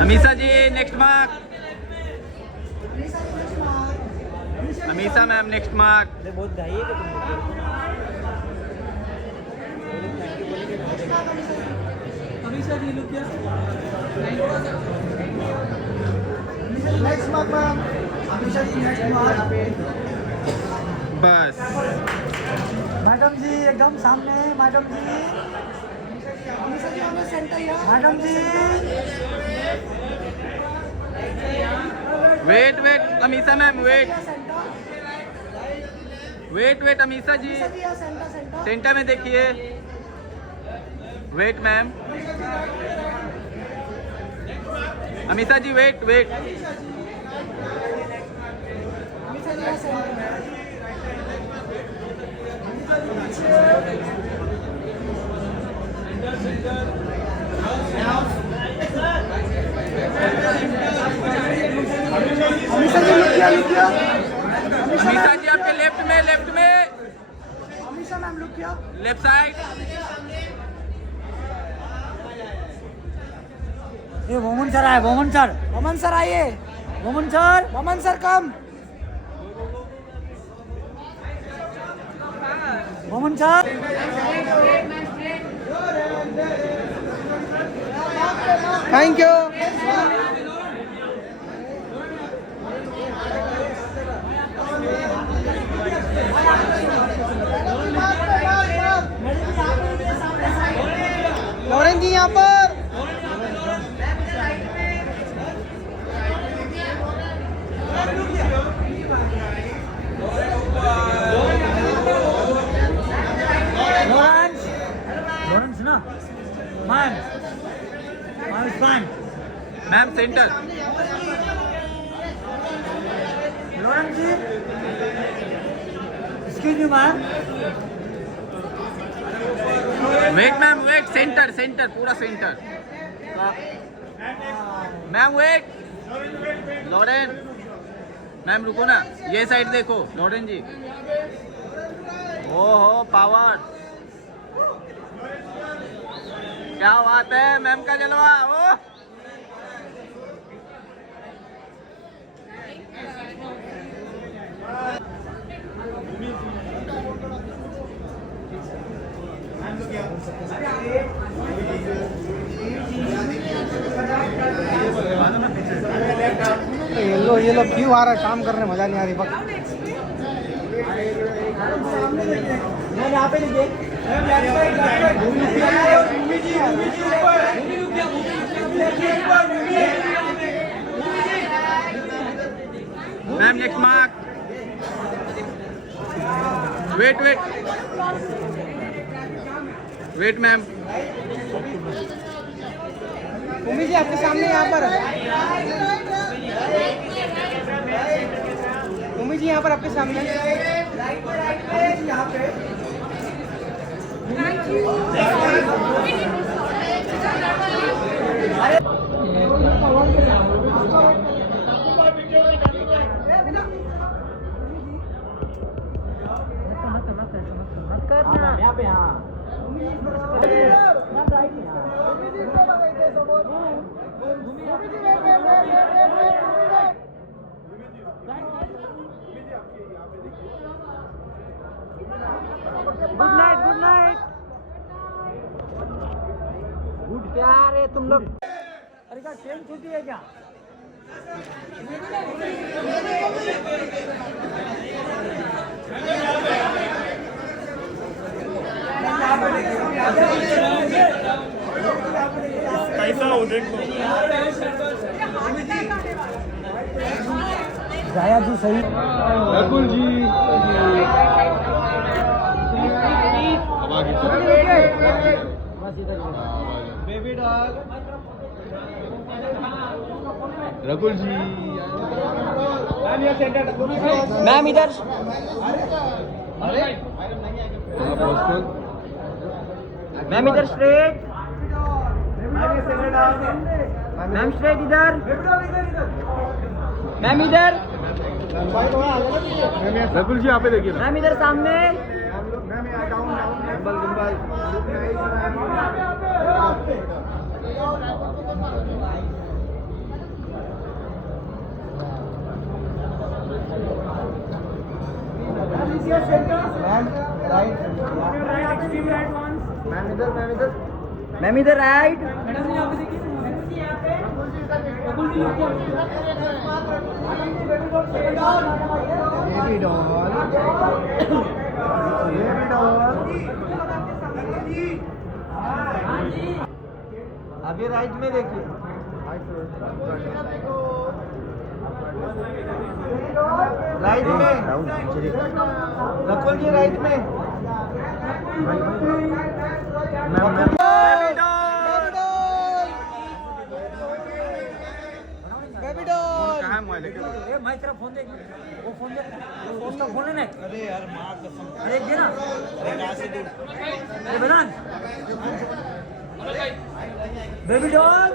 Amisha ji next mark. Amisha ma'am next mark. बहुत घाई है अमीषा जी लुक किया next mark ma'am. Amisha ji next mark. बस मैडम जी एकदम सामने। मैडम जी अमीषा जी हमें सेंटर या madam ji. Wait wait Amisha ma'am wait wait wait Amisha ji centre में देखिए। Wait ma'am. Amisha ji wait wait. Amisha ji look किया। अमीषा जी आपके लेफ्ट में अमीषा मैम लुक किया। Left side. ये वोमन सर आए। वोमन सर आइए। वोमन सर कम। वोमन sir thank you. Lawrence ji यहाँ पर। लॉरेंस ना ma'am ma'am centre. Lawrence ji excuse me ma'am. Wait ma'am wait centre centre पूरा centre. Ma'am wait. Lauren ma'am रुको ना ये साइड देखो। लॉरेन जी ओहो पावर क्या बात है मैम का जलवा। ओ ये लोग क्यों आ रहा है? काम करने मजा नहीं आ रही। यहाँ पे ma'am next mark. Wait wait wait ma'am. Ummi ji आपके सामने यहाँ पर। उम्मी जी यहाँ पर आपके सामने। यहाँ पे यहाँ पे हाँ गुड नाइट। गुड क्या रे तुम लोग? अरे क्या ट्रेन छूटी है क्या? कैसा हो देखो। जाया जी सही। रकुल जी बेबी डॉग। रकुल जी मैम इधर। मैम इधर स्ट्रेट। मैम स्ट्रेट इधर, मैम इधर, रकुल जी यहाँ पे देखिए ना। मैम इधर सामने, मैम इधर राइट, मैडम जी यहाँ पे देखिए, रकुल जी यहाँ अभी राइट में देखिए, राइट में, रकुल जी राइट में, मैं तेरा फोन दे, वो फोन दे, उसका फोन है ना। अरे यार माँ कसम, अरे दे ना, अरे बना, बेबी डॉल,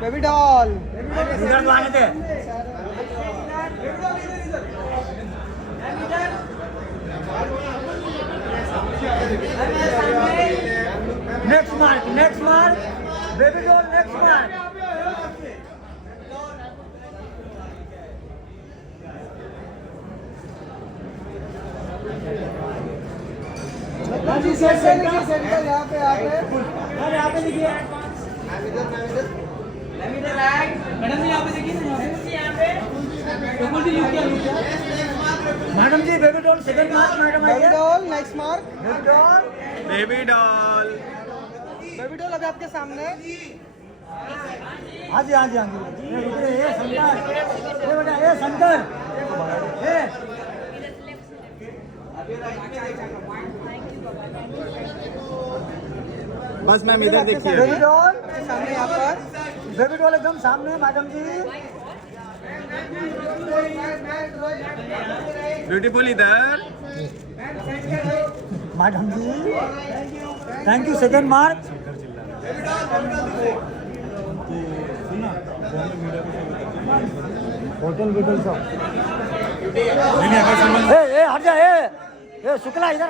बेबी डॉल इधर तो आने दे, next mark, baby doll next mark, centre यहाँ पे देखिए, मैडम जी यहाँ पे देखिए ना, यहाँ पे रकुल जी लुक किया, madam ji baby doll second mark, madam baby doll next mark, baby doll, baby doll अभी आपके सामने। हाँ जी, ये शंकर, ये बेटा ये शंकर, ये बस मैम इधर देखिए, बेबी डॉल सामने यहाँ पर, बेबी डॉल एकदम सामने, मैडम जी ब्यूटीफुल इधर, madam ji thank you, second mark, होटल ए हट जा, ए शुक्ला इधर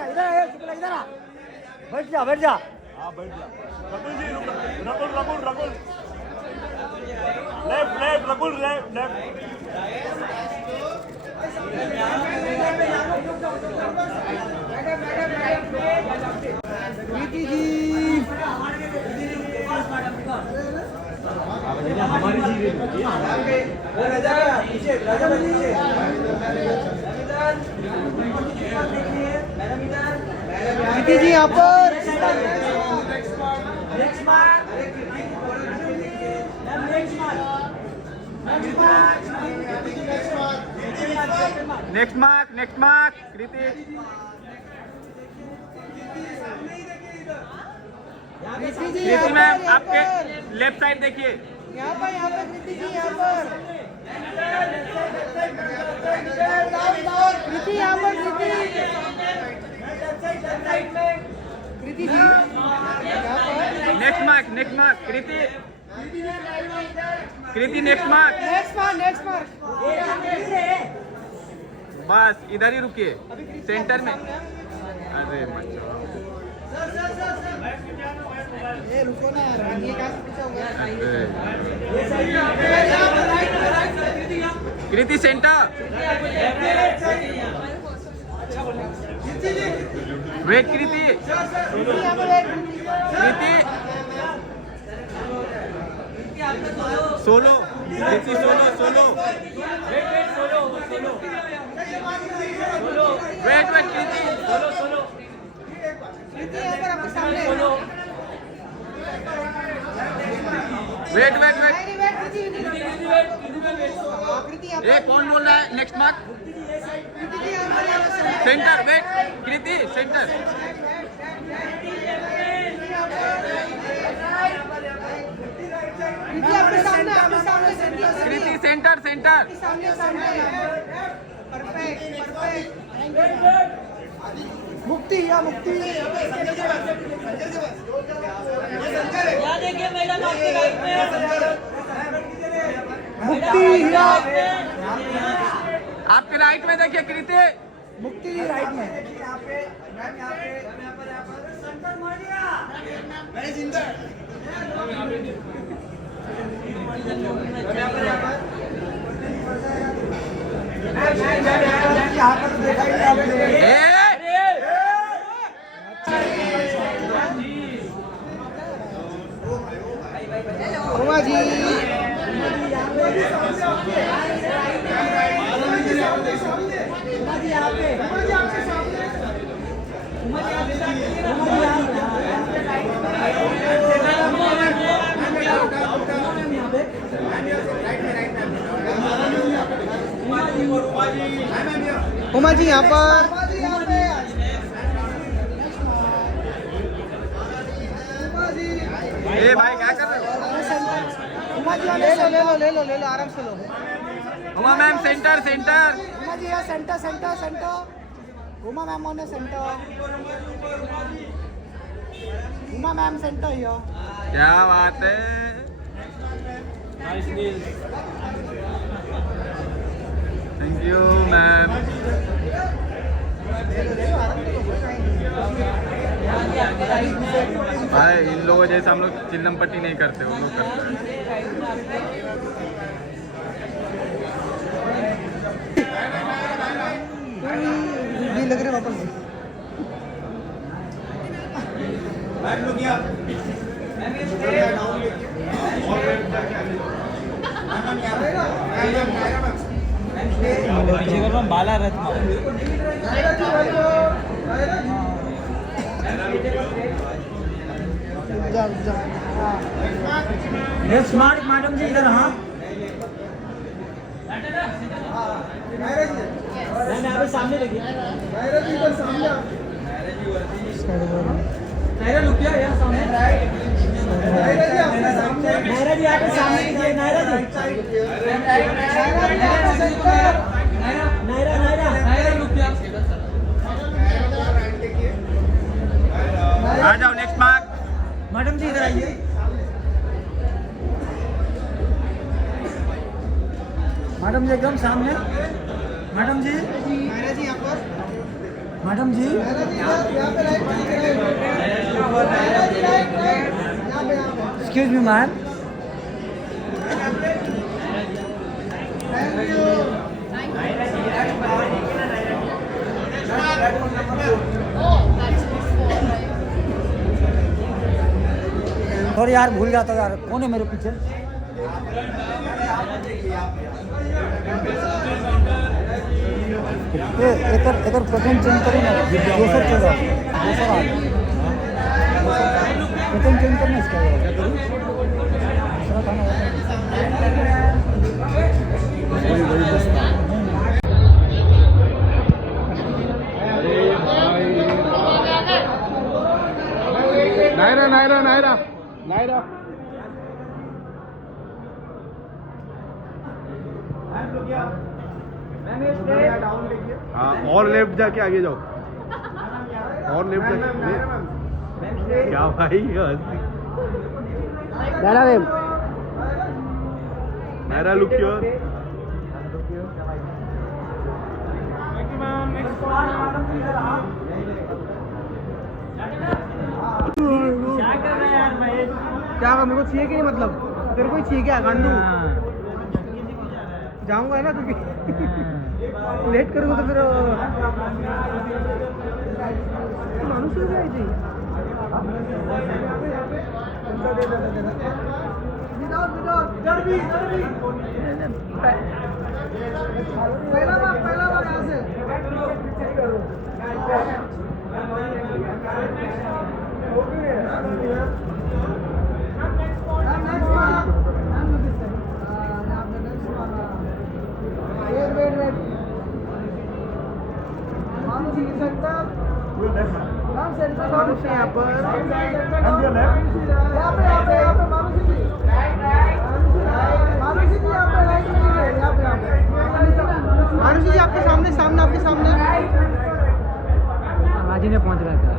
शुक्ला इधर आ, बैठ जा, हाँ बैठ जा। रकुल जी रकुल लेफ्ट रकुल लेफ्ट। प्रीति जी प्रीति जी यहाँ पर, नेक्स्ट मार्क कृति, प्रीति जी कृति मैम आपके लेफ्ट साइड देखिए, यहाँ पर प्रीति जी यहाँ पर, प्रीति यहाँ पर, प्रीति जी नेक्स्ट मार्क कृति नेक्स्ट मार्क, बस इधर ही रुकिए सेंटर में, अरे मच्छर, ये रुको ना यार, ये कहाँ से पूछा होगा? कृति सेंटर, वेट कृति सोलो, कृति सोलो, वेट कृति प्रीति यहाँ पर आपके सामने, वेट प्रीति यहाँ ये कौन बोल रहा है? नेक्स्ट मार्क प्रीति जी यहाँ पर, सेंटर, वेट कृति सेंटर, प्रीति आपके सामने, कृति सेंटर, सामने, परफेक्ट, मुक्ति या मुक्ति यहाँ देखिए मैडम आपके राइट में मुक्ति हीरा आपके राइट में देखिए कृति मुक्ति राइट में यहाँ पर तो देखा ही नहीं आपने। उमा जी उमा जी यहाँ पर ए भाई क्या कर रहे उमा जी ले लो आराम से लो हो Uma ma'am centre centre Uma ji यहाँ centre centre centre Uma ma'am होने सेंटर उमा मैम सेंटर हियो क्या बात है थैंक यू मैम भाई इन लोगों जैसे हम लोग चिल्लम पट्टी नहीं करते वो लोग करते हैं ये लग रहे वापस बाला रत्न स्मार्ट मैडम जी इधर हाँ नहीं सामने देखिए नायरा लुकिया यार सामने नायरा जी आके सामने कीजिए नायरा जी नायरा लुकिया आ जाओ नेक्स्ट मार्क मैडम जी इधर आइए मैडम जी एकदम सामने मैडम जी यहाँ पर मैडम जी एक्सक्यूज मी मैम सॉरी यार भूल जाता यार कौन है मेरे पीछे एकर पैटर्न चेंज करो ना दोसर चलो दोसर पैटर्न चेंज करना इसका दूसरा खाना नायरा नायरा नायरा नायरा हाँ और लेफ्ट जाके आगे जाओ और लेफ्ट जाके क्या भाई नायरा लुक योर क्या मेरे को चाहिए कि नहीं मतलब तेरे को ही चाहिए क्या गांडू जाऊंगा ना क्योंकि लेट करूँगा तो फिर मानुस हो जाएगी पहला बार यहाँ से यहाँ पर मानुषी जी आपके सामने सामने आपके सामने बाजी में पहुंच रहा था।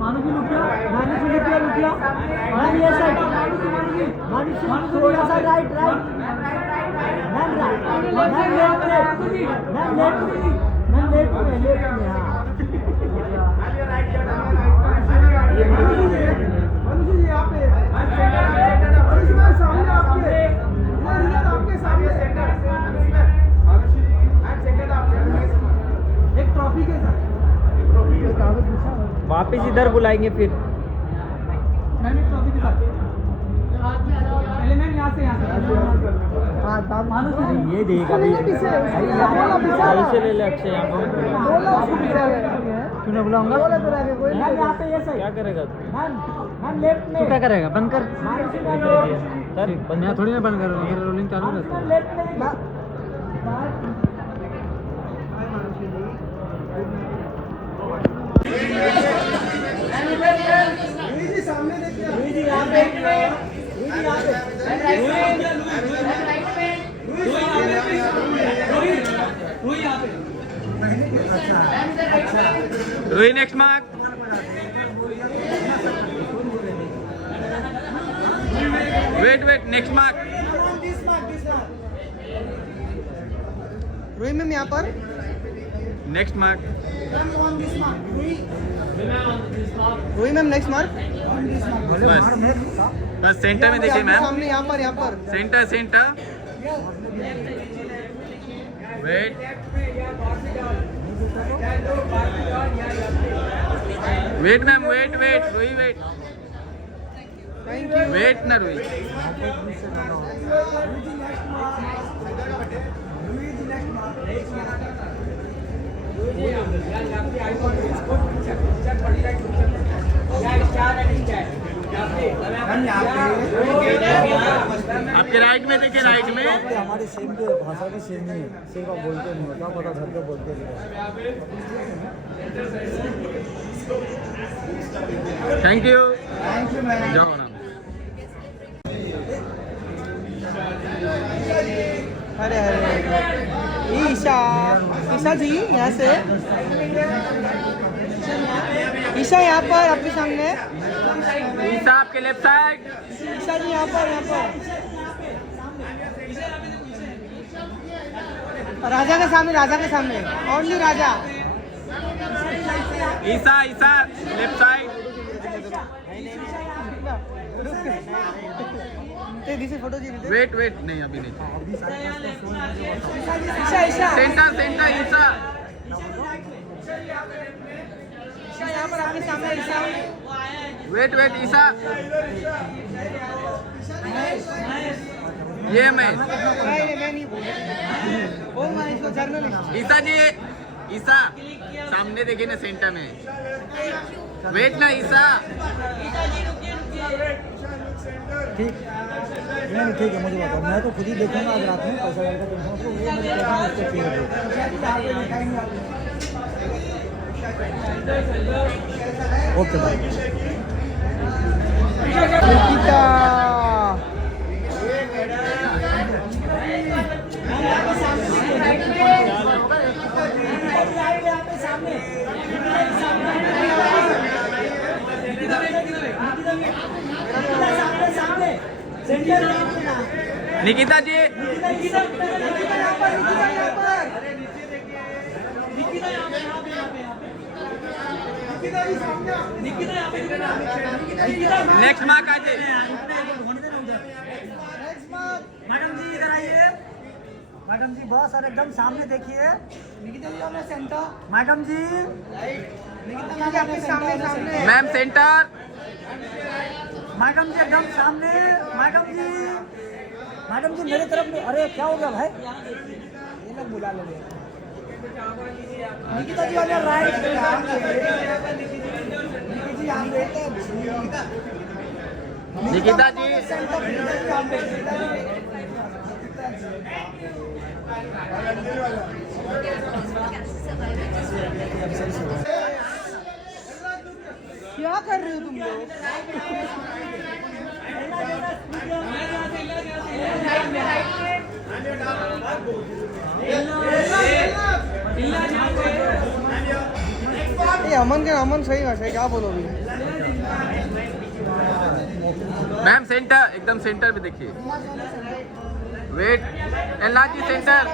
मानुजी लुकिया मैम ये साइड मानुजी थोड़ा सा राइट मैम लेफ्ट में हाँ एक ट्रॉफी के साथ वापिस इधर बुलाएंगे फिर। मैम एक ट्रॉफी के साथ पहले मैम यहाँ से ये देगा ऐसे ले ले अक्षय यहाँ पर तूने बुलाऊंगा यहाँ पे ये सही क्या करेगा तू? मैम लेफ्ट में तू क्या करेगा? बंद कर। सर मैं थोड़ी ना बंद कर रहा हूँ, मेरा रोलिंग चालू रहता है। लेफ्ट में सामने देखिए यहाँ पे रोही next mark. Wait next mark. Rohi ma'am यहाँ पर next mark. Rohi ma'am next mark बस सेंटर में देखिए मैम। सामने यहाँ पर centre wait ma'am wait Rohi wait thank you wait ना रोही। आपके राइट में देखिए, राइट में। हमारी सेम के भाषा की सेम ही है, सिर्फ आप बोलते नहीं होता, पता घर पे बोलते नहीं। Thank you ma'am. जाओ ना। अरे ईशा जी यहाँ से ईशा यहाँ पर आपके सामने। ईसा आपके लेफ्ट साइड। ईशा जी यहाँ पर राजा के सामने ओनली राजा। ईसा लेफ्ट साइड। फोटो जी वेट नहीं अभी नहीं। ईशा सेंटर ईसा। यहाँ पर आपके सामने ईशा। वेट ईसा। ये मैं नहीं बोलूँगा इसको जर्नलिस्ट। ईसा जी, ईसा सामने देखिए ना सेंटर में। वेट ना ईसा। ठीक है मुझे बताओ, मैं तो खुद ही देखूंगा आज रात में पैसा वाले का टेंशन उसको, वो मैं देखूंगा उसको चाहिए। Okay bye. Nikita ji, next mark आ जाए। मैडम जी इधर आइए। मैडम जी बहुत सारे एकदम सामने देखिए। निकिता जी आपने सेंटर। मैडम जी निकिता जी आपके सामने मैम सेंटर। मैडम जी एकदम सामने। मैडम जी मेरे तरफ में। अरे क्या हो गया भाई, ये लोग बुला ले रहे हैं। निकिता जी वाले राइट। निकिता जी क्या कर रहे हो तुम लोग? ये अमन सही है क्या बोलो अभी मैम सेंटर एकदम सेंटर पे देखिए wait Ella ji centre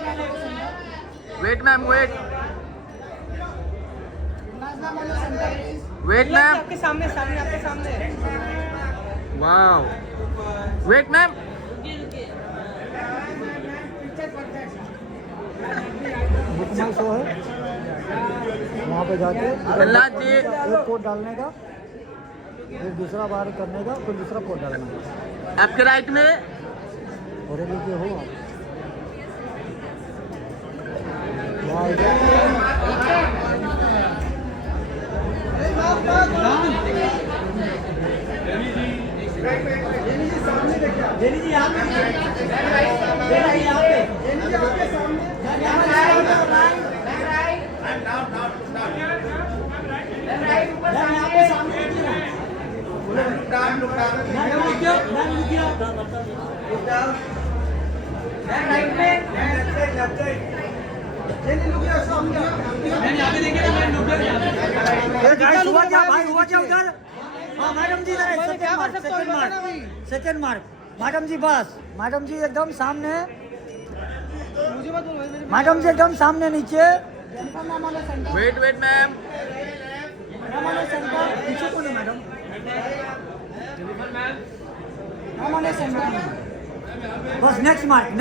wait ma'am wait ma'am आपके सामने आपके सामने wow wait ma'am BookMyShow है वहाँ पे जाके एल्ला जी एक कोड डालने का फिर दूसरा बार करने का फिर दूसरा कोड डालने का आपके राइट में और ये लीजिए हो आप वहाँ जेनी जी यहाँ पे मैडम जी सेकंड मार्क मैडम जी बस मैडम जी एकदम सामने मैडम जी एकदम सामने नीचे वेट वेट मैम पीछे कौन है मैडम बस नेक्स्ट मार्क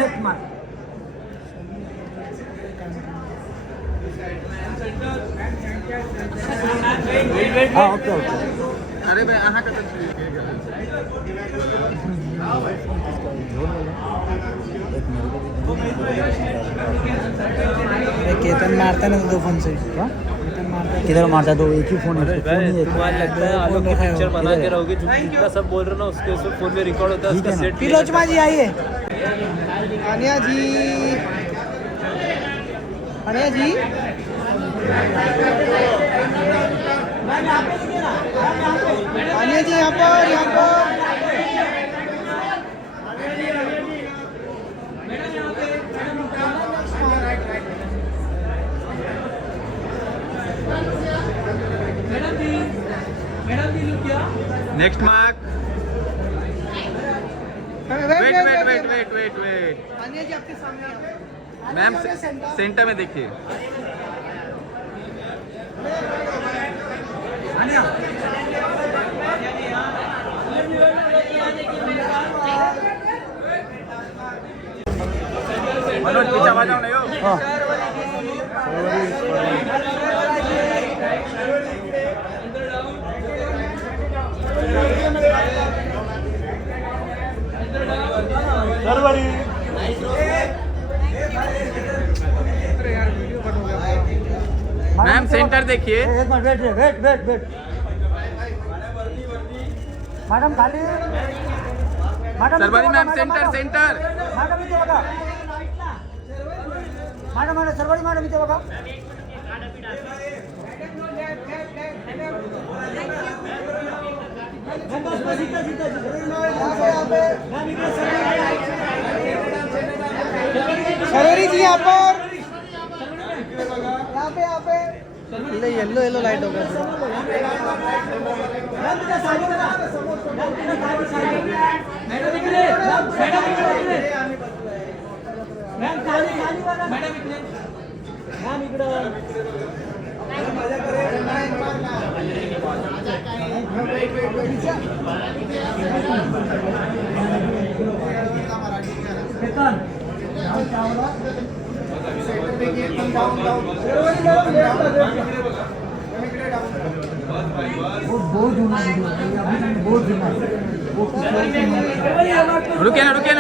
हाँ ओके अरे भाई अहाँ का केतन मारता ना दो फोन से किधर मारता दो एक ही फोन है तुम्हारा लगता है आलोक की पिक्चर बना के रहोगे जो जितना सब बोल रहे हो ना उसके उस फोन में रिकॉर्ड होता है उसका सेट पिलोचमा जी आइए अनिया जी आनिया जी यहाँ पर नेक्स्ट मार्क वेट आनिया जी आपके सामने मैम सेंटर में देखिए आनिया मनोज पीछे आ जाओ नहीं हो सरवरी मैम सेंटर देखिए एक मिनट वेट मैडम खाली madam Sarwari ma'am centre madam इथे बघा मैडम सरवरी मैडम इथे बघा सरवरी जी यहाँ पर यहाँ पे येलो लाइट होगा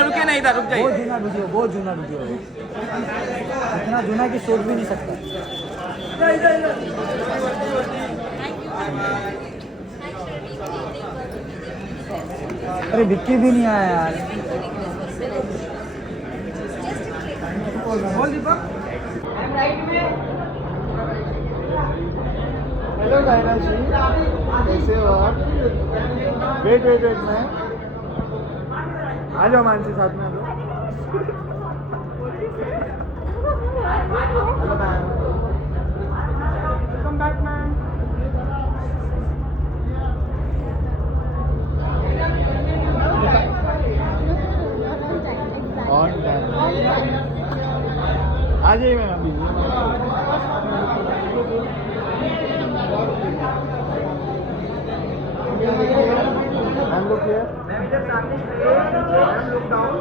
रुके ना इधर रुक जाइए बहुत जूना वीडियो है इतना जूना कि सोच भी नहीं सकता अरे विक्की भी नहीं आया यार हेलो गायना जी कैसे हो आप वेट मैं आ जाओ मानसी साथ में हेलो मैम देखिए मैम इधर सामने straight ma'am look down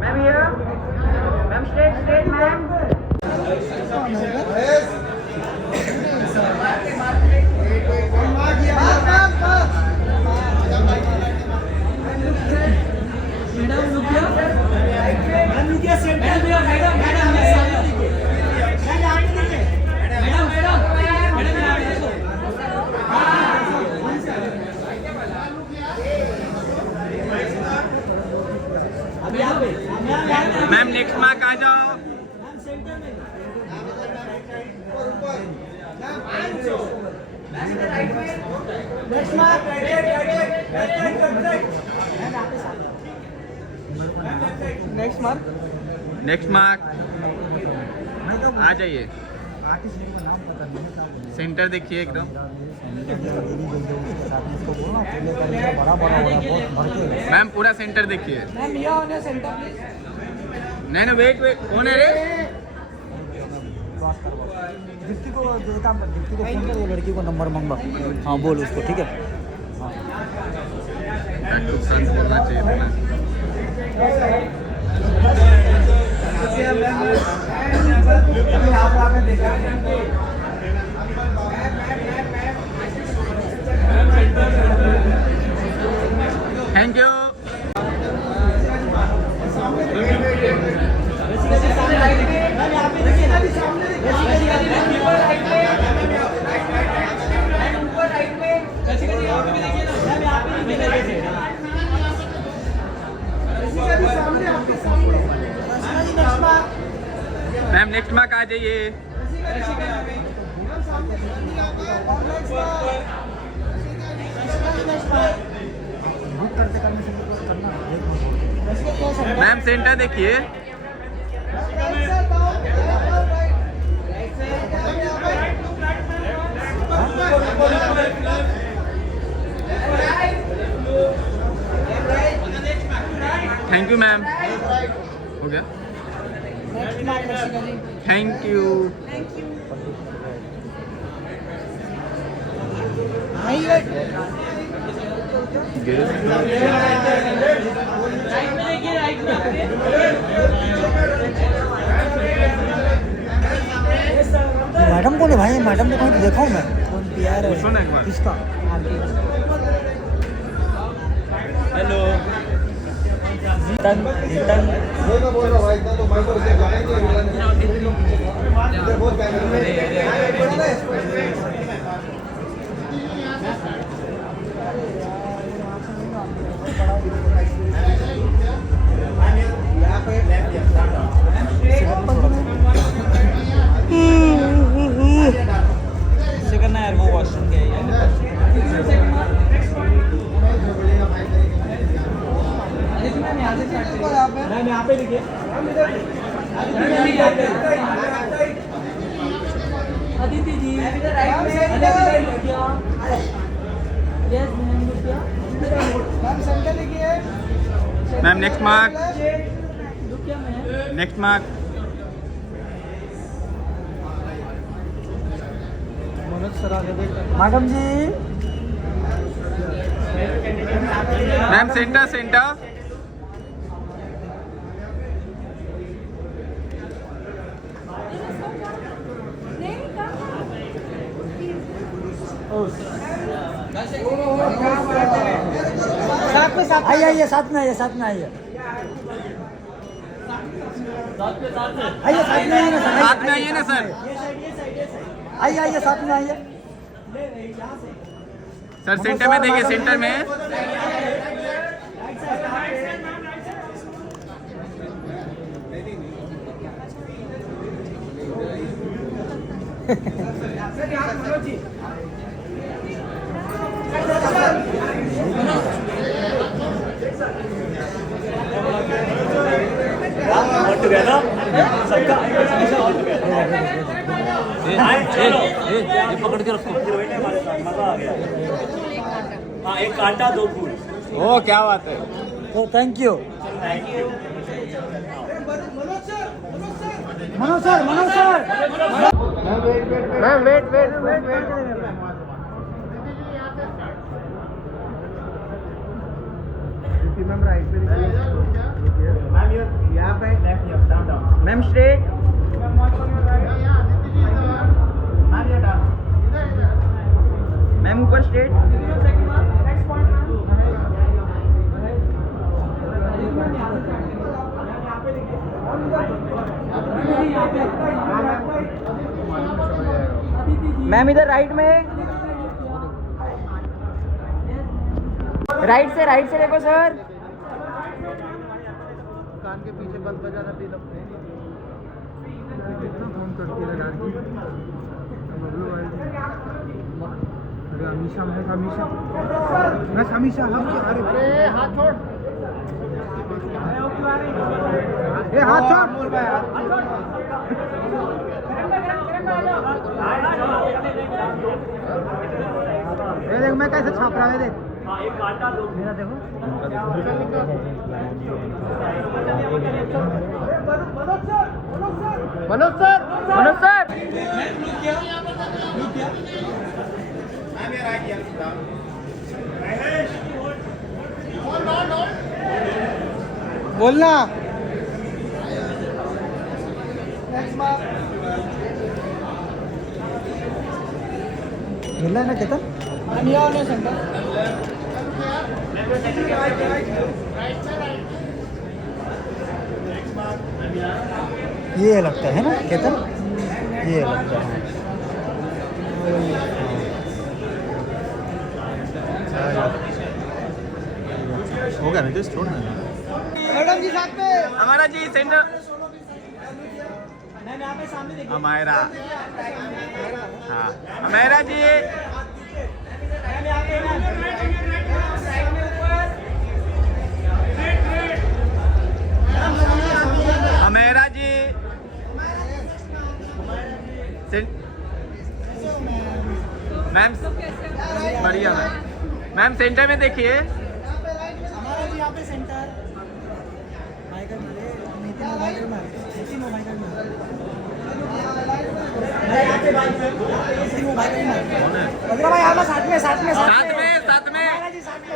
ma'am here ma'am straight ma'am ma'am next mark आ जाओ next mark next mark next mark आ जाइए आर्टिस्ट का नाम पता नहीं सेंटर देखिए एकदम बड़ा बड़ा हो रहा है बहुत भर के मैम पूरा सेंटर देखिए मैम ये होने सेंटर प्लीज नहीं वेट कौन है रे क्रॉस करवा दीप्ति को जो काम कर दीप्ति को फोन कर वो लड़की को नंबर मंगवा हाँ बोल उसको ठीक है कुछ शांत बोलना चाहिए था thank you ma'am next mark आ जाइए मैम सेंटर देखिए थैंक यू मैम हो गया थैंक यू मैडम कौन है भाई मैडम को कहीं तो देखा हूँ मैं कौन प्यार है पूछो ना एक बार। किसका हेलो जीतन इससे करना यार वो वॉशरूम गया मैम यहाँ पे लिखिए Aditi ji ma'am next mark next mark madam ji ma'am centre centre आइए आइए साथ में आइए साथ में आइए आइए साथ में आइए ना साथ में आइए ना सर आइए आइए साथ में आइए सर सेंटर में देखिए सेंटर में ऑल टुगेदर सबका ऑल टुगेदर ये पकड़ के रखो मजा आ गया हाँ एक कांटा दो फूल ओ क्या बात है तो thank you Manoj sir ma'am wait ma'am right पे मैम ये यहाँ पे left here down down ma'am straight ma'am ये डाउन मैम ऊपर स्ट्रेट मैम इधर राइट में राइट से देखो सर कान के पीछे बंद बजाना पी फोन करती है अरे हमेशा मैं हमेशा हम अरे हाथ छोड़ ये हाथ छोड़ ये देख मैं कैसे छाप रहा है देख मेरा देखो मनोज सर बोलना मिला ना केतन ये लगता है ना केतन ये लगता है होगा ना जस्ट छोड़ना मैडम जी साथ में हमारा जी सेंटर मैम यहाँ पे सामने देखिए हमारा हाँ हमारा जी मैम यहाँ पे हमेरा जी मैम बढ़िया मैम सेंटर में देखिए हमारा जी यहाँ पे सेंटर भाई यहाँ साथ में साथ में हमारा जी साथ में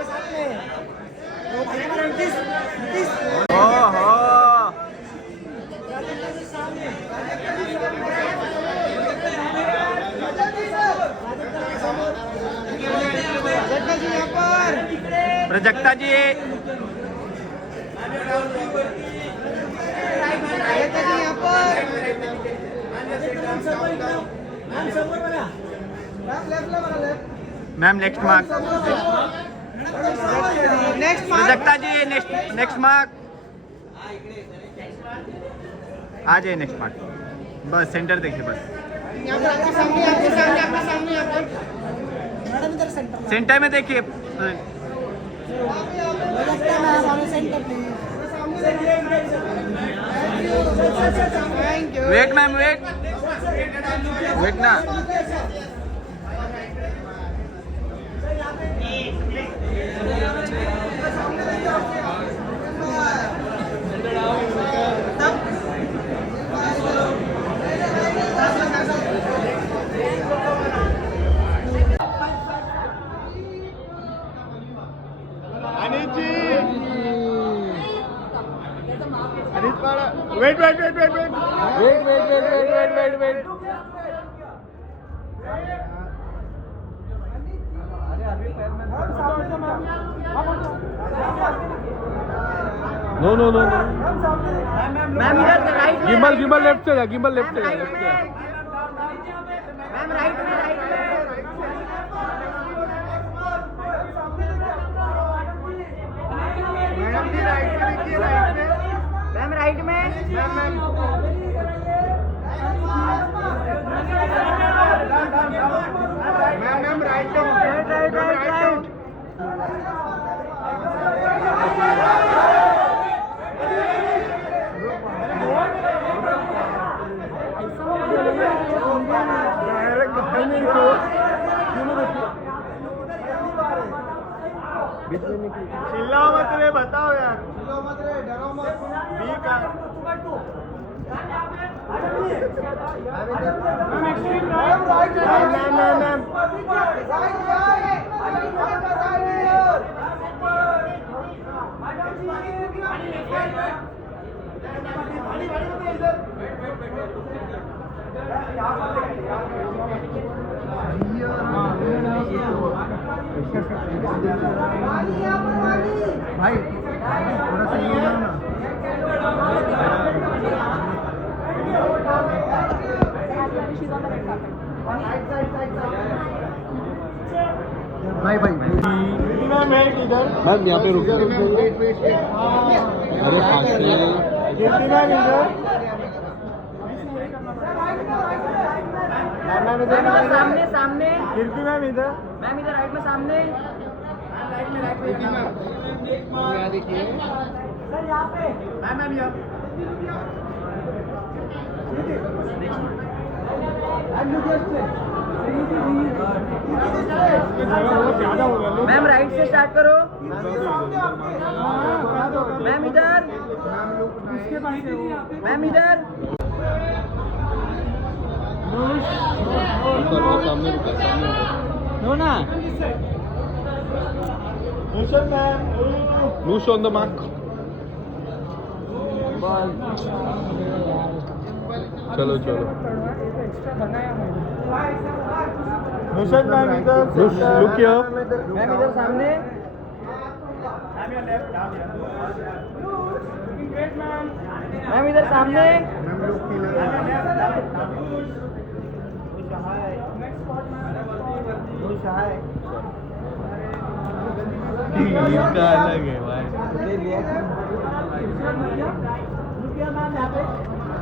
तो भाई हमारा 29 ओहो प्रजक्ता जी यहाँ पर ma'am next mark next Prajakta ji next mark आ जाइए नेक्स्ट मार्क बस सेंटर देखिए बस मैडम इधर सेंटर सेंटर में देखिए वेट मैम वेट ना वेट नो मैम इधर राइट में गिम्बल लेफ्ट से जा गिम्बल लेफ्ट से जा मैम राइट में मैम राइट में मैम राइट चिल्लाओ मत रे बताओ यार चिल्लाओ मत रे डरो मत ठीक है मैम भाई थोड़ा सा ये ना भाई भाई मैम इधर मैम यहाँ पे रुक अरे मैम इधर सामने सामने कीर्ति मैम इधर मैम इधर राइट में सामने सर यहाँ पे ज्यादा हो गया मैम राइट से स्टार्ट करो मैम इधर मैम इधर सामने नो ना Loose on the mark. चलो चलो नुसरत मैम इधर look here. मैम इधर सामने मैम इधर सामने इसका अलग है भाई.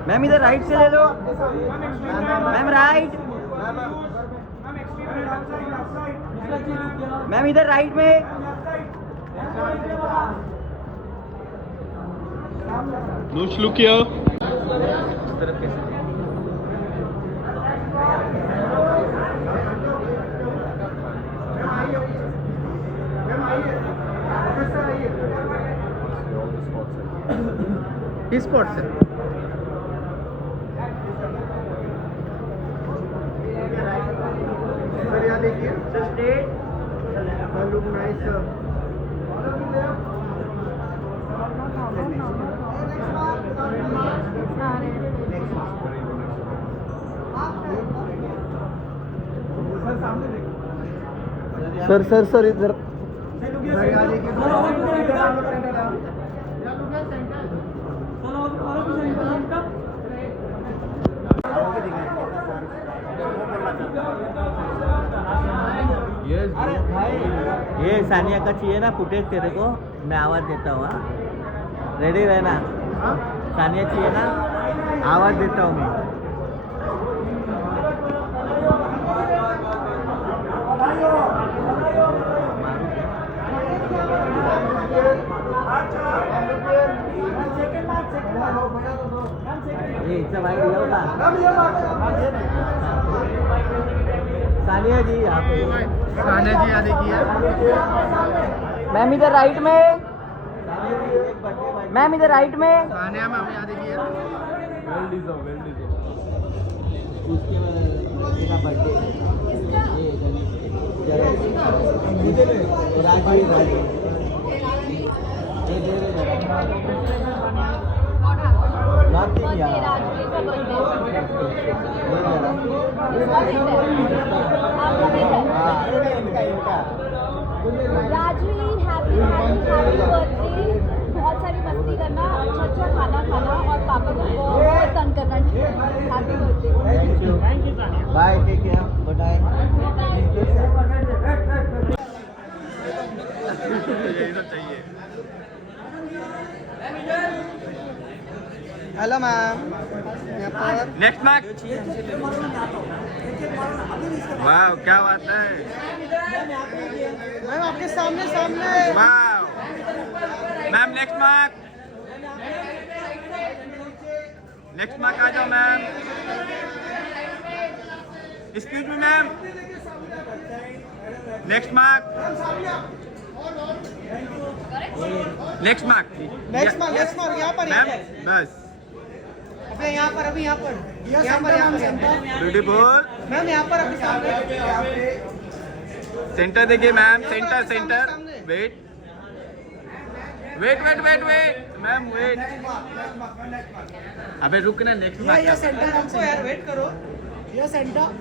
मैम इधर राइट से ले लो मैम राइट मैम इधर राइट में Noosh, look here. किस स्पॉट से सर यहाँ देखिए look nice sir sir sir इधर सर यहाँ देखिए ये सानिया का चाहिए ना फुटेज तेरे को मैं आवाज देता हूँ रेडी रहना सानिया चाहिए ना आवाज देता हूँ मैं ये इससे भाई दिया होगा सानिया जी यहाँ पे सानिया जी यहाँ देखिए मैम इधर राइट में मैम इधर राइट में सानिया मैम यहाँ देखिए उसके बाद का बर्थडे राजीव ये दे रहे नथिंग यार राजवीर हैप्पी बर्थडे बहुत सारी मस्ती करना अच्छा अच्छा खाना खाना और पापा को बहुत तंग करना happy birthday bye take care good night hello ma'am next mark. वाह क्या बात है. मैम आपके सामने सामने वाह ma'am next mark. Next mark आ जाओ ma'am. Excuse me ma'am. Next mark. Next mark. Next mark यहाँ पर मैम बस. अभी यहाँ पर यहाँ पर ब्यूटीफुल. मैम यहाँ पर अभी सामने सेंटर देखिए ma'am. Centre centre. Wait wait wait wait wait ma'am wait. अबे रुक ना, नेक्स्ट ये सेंटर हमको यार, वेट करो। ये सेंटर।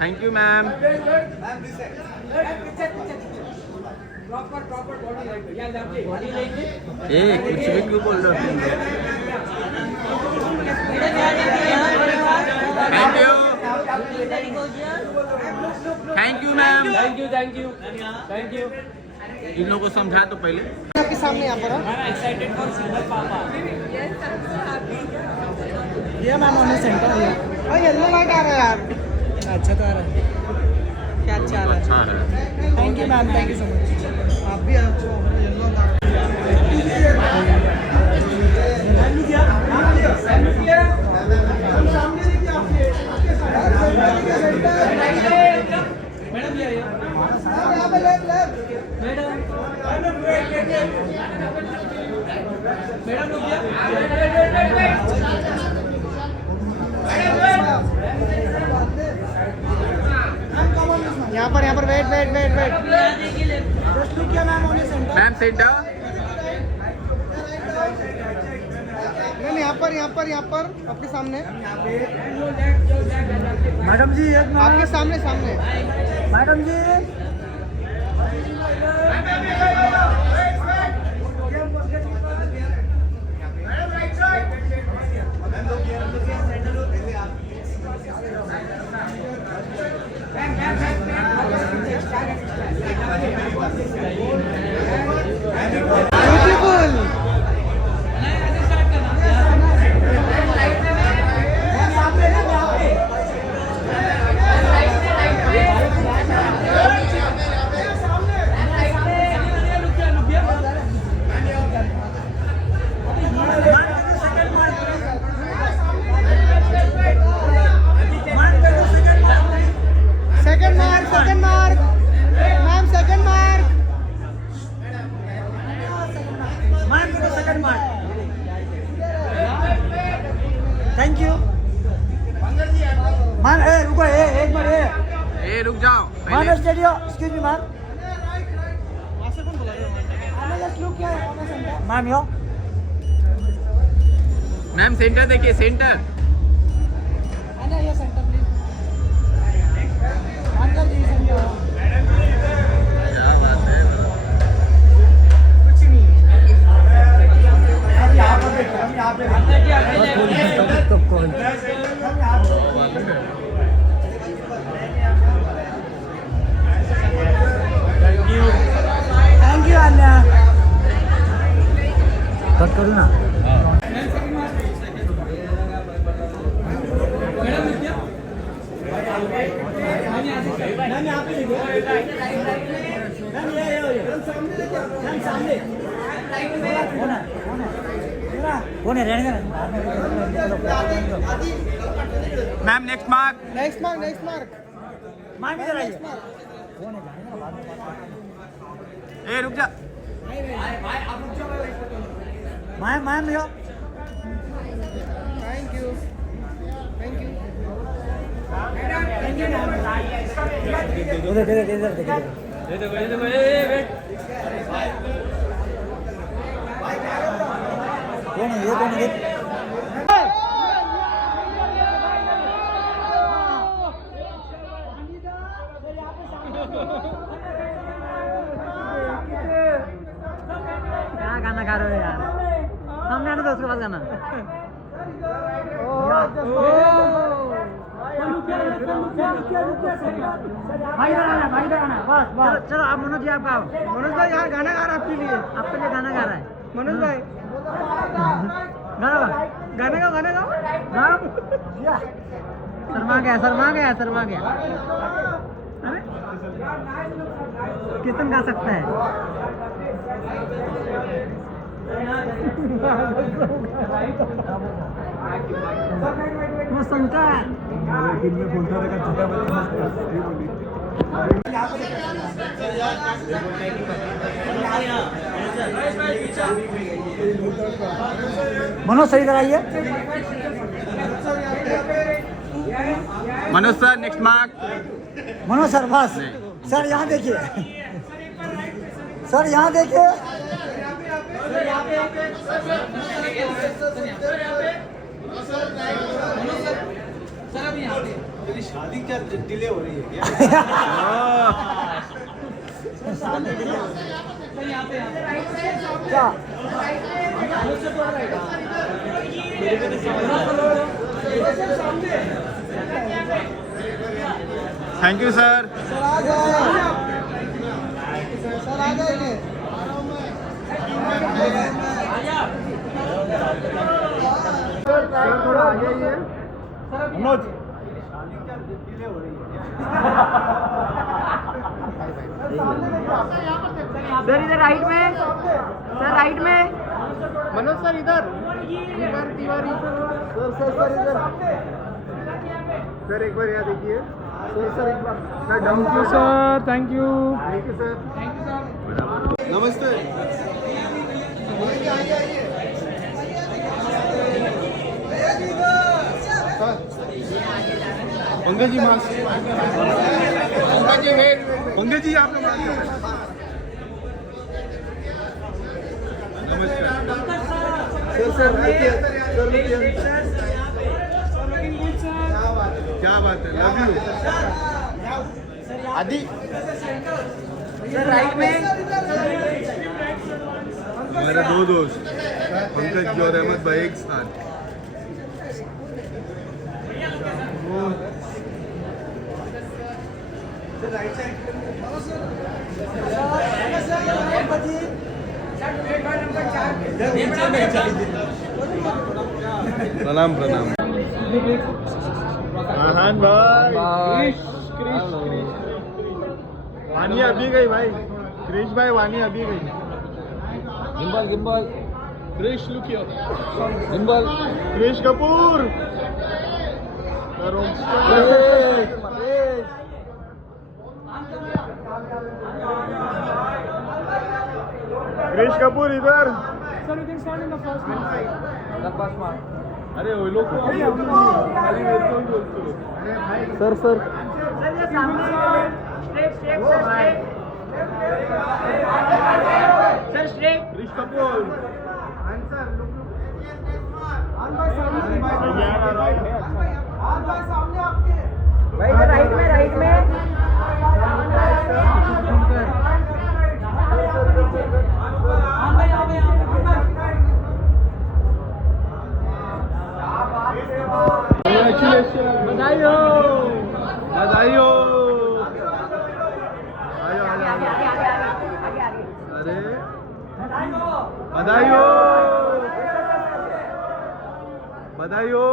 Thank you ma'am. ए कुछ भी क्यों बोल रहे हो? Thank you thank you ma'am. Thank you. इन लोगों को समझा तो पहले। आपके सामने यहाँ पर एक्साइटेड फॉर सिंगर पापा। ये मैम ऑन सेंटर है। येलो लाइट आ रहा है यार। अच्छा तो आ रहा है। क्या अच्छा आ रहा है? अच्छा आ रहा है। Thank you ma'am, thank you so much. आप भी अच्छे हो। येलो का यहाँ पर wait wait wait wait. Just look किया ma'am on centre. Ma'am centre. Ma'am यहाँ पर आपके सामने। मैडम जी एक आपके सामने सामने। Madam ji beautiful. Second mark ma'am, second mark ma'am, second mark. Thank you ma'am. ए रुको, एक मिनट। ए रुक जाओ मैम पहले। Studio, excuse me ma'am. Ma'am yo ma'am centre देखिए, सेंटर। ये centre please. Uncle ji centre. क्या बात है। यहाँ पर देखो, यहाँ पे तो कौन? Thank you Anya. कट करूँ ना? कौन है? रहने ma'am next mark. Next mark mark इधर आइए। ए रुक जा। मैम यो कौन है? ये कौन है? क्या गाना गा रहे हो यार? सामने आने दो, उसके बाद गाना। भाई इधर आना, बस। चलो आप मनोज जी, आप गाओ। मनोज भाई यार गाना गा रहा है आपके लिए। आपके लिए गाना गा रहा है मनोज भाई। गाना गाओ। शर्मा गया। अरे कीर्तन गा सकता है। वो शंकर मनोज सही कराइए। Manoj sir next mark. Manoj sir बस। सर यहाँ देखिए, सर यहाँ देखिए। शादी क्या डिले हो रही है क्या? Thank you sir. थोड़ा आगे आइए मनोज। सर इधर राइट में, सर राइट में मनोज सर इधर तिवारी सर इधर सर एक बार यहाँ देखिए सर एक बार sir down you sir thank you sir नमस्ते पंकज जी मास्क पंकज जी आप लोग नमस्कार सर क्या बात है love you Adi sir right में हमारे दो दोस्त पंकज जी और अहमद भाई एक साथ प्रणाम प्रणाम महान भाई वानी अभी गई भाई क्रिश भाई वानी अभी गई gimbal gimbal Krish look here gimbal Krish Kapoor Krish Kapoor इधर अरे वो लोग सर सर क्रिश कपूर भाई इधर राइट में बधाई हो बधाई हो अरे बधाई हो बधाई हो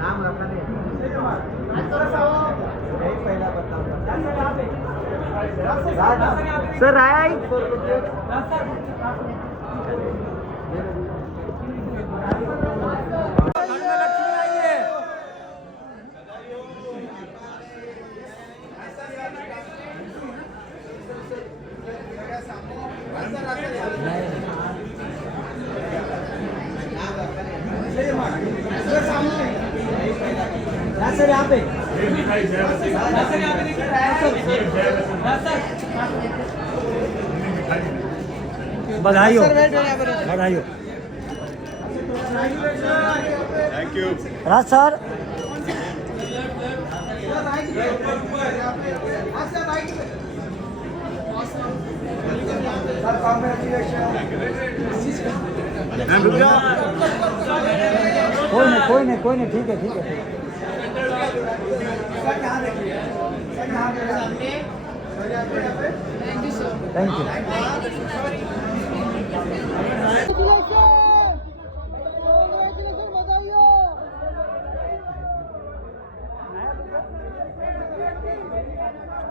नाम रखा सर राइट सर यहाँ पे बधाई हो बधाई हो थैंक यू राज सर कोई नहीं ठीक है थैंक यू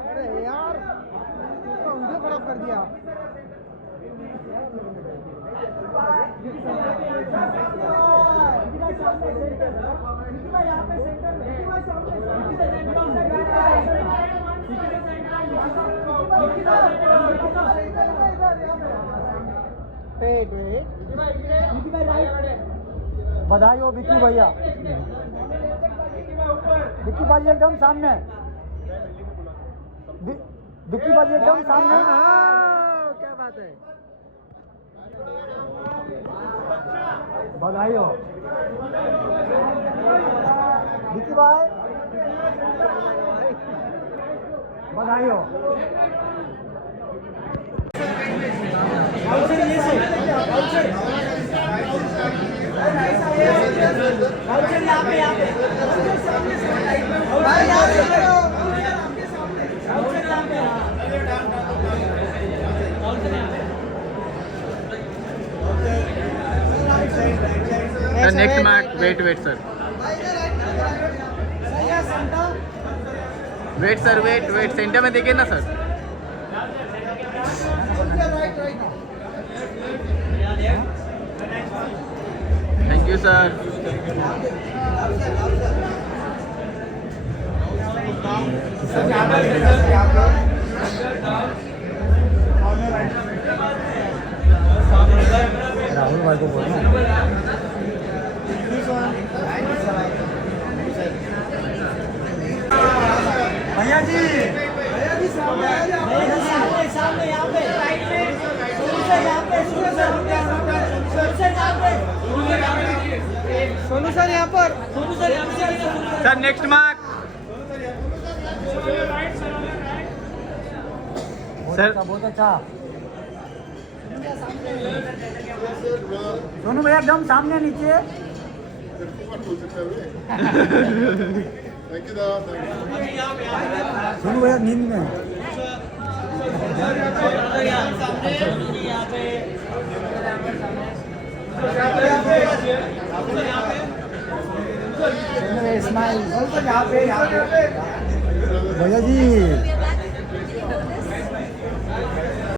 अरे यार तो वीडियो खराब कर दिया बधाई हो विक्की भैया विक्की बाजी एकदम सामने विक्की बाजी एकदम सामने क्या बात है बधाई हो विक्की भाई बधाई हो next mark wait wait sir wait sir wait wait centre में देखिए ना sir thank you sir Rahul भाई को बोलना भैया जी सामने यहाँ पे राइट में सोनू सर यहाँ पर सर नेक्स्ट मार्क सर बहुत अच्छा दोनों भैया एकदम सामने नीचे दोनों भैया नींद में स्माइल भैया जी